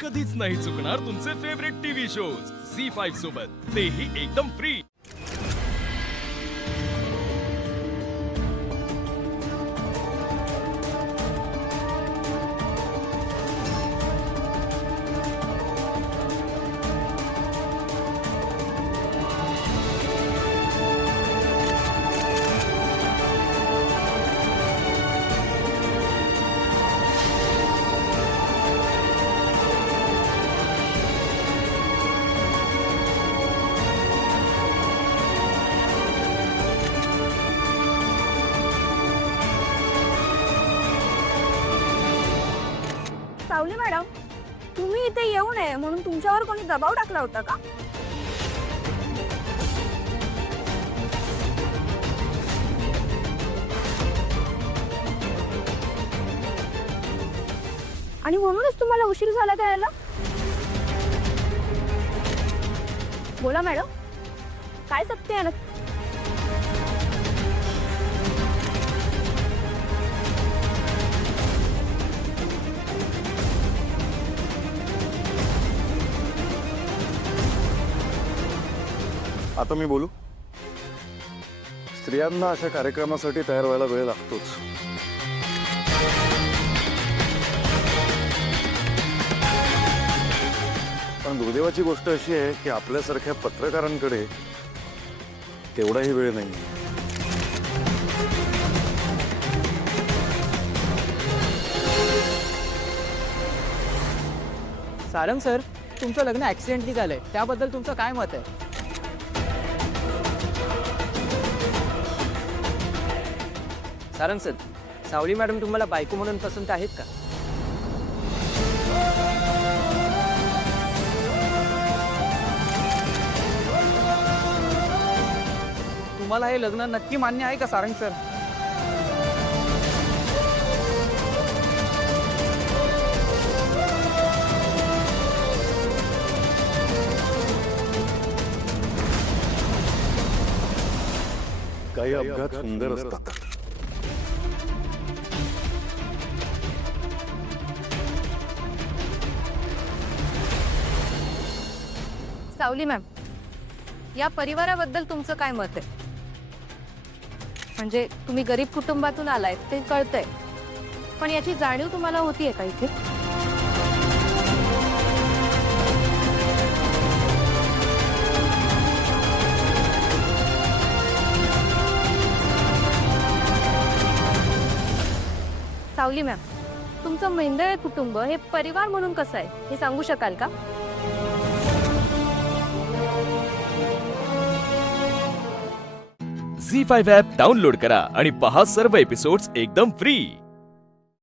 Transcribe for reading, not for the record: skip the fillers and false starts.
कधीच नाही चुकणार तुमचे फेवरेट टीव्ही शोज झी5 सोबत, तेही एकदम फ्री। सावली मॅडम, तुम्ही इथे येऊ नये म्हणून तुमच्यावर कोणी दबाव टाकला होता का? आणि म्हणूनच तुम्हाला उशीर झाला का यायला? बोला मॅडम, काय सत्य आहे नक्की? आता मी बोलू? स्त्रियांना अशा कार्यक्रमासाठी तयार व्हायला वेळ लागतोच। पण दुर्दैवाची गोष्ट अशी आहे की आपल्यासारख्या पत्रकारांकडे तेवढाही वेळ नाही। सारंग सर, तुमचं लग्न ॲक्सिडेंटली झालंय, त्याबद्दल तुमचं काय मत आहे? सारंग सर, सावली मॅडम तुम्हाला बायको म्हणून पसंत आहेत का? तुम्हाला हे लग्न नक्की मान्य आहे का सारंग सर? काही अपघात सुंदर असतात। सावली मॅम, या परिवाराबद्दल तुमचं काय मत आहे? म्हणजे तुम्ही गरीब कुटुंबातून आलाय ते कळतंय, पण याची जाणीव तुम्हाला होतीये का इथे? सावली मॅम, तुमचं मेंढळे कुटुंब हे परिवार म्हणून कसं आहे हे सांगू शकाल का? झी5 ॲप डाउनलोड करा आणि पहा सर्व एपिसोड्स एकदम फ्री।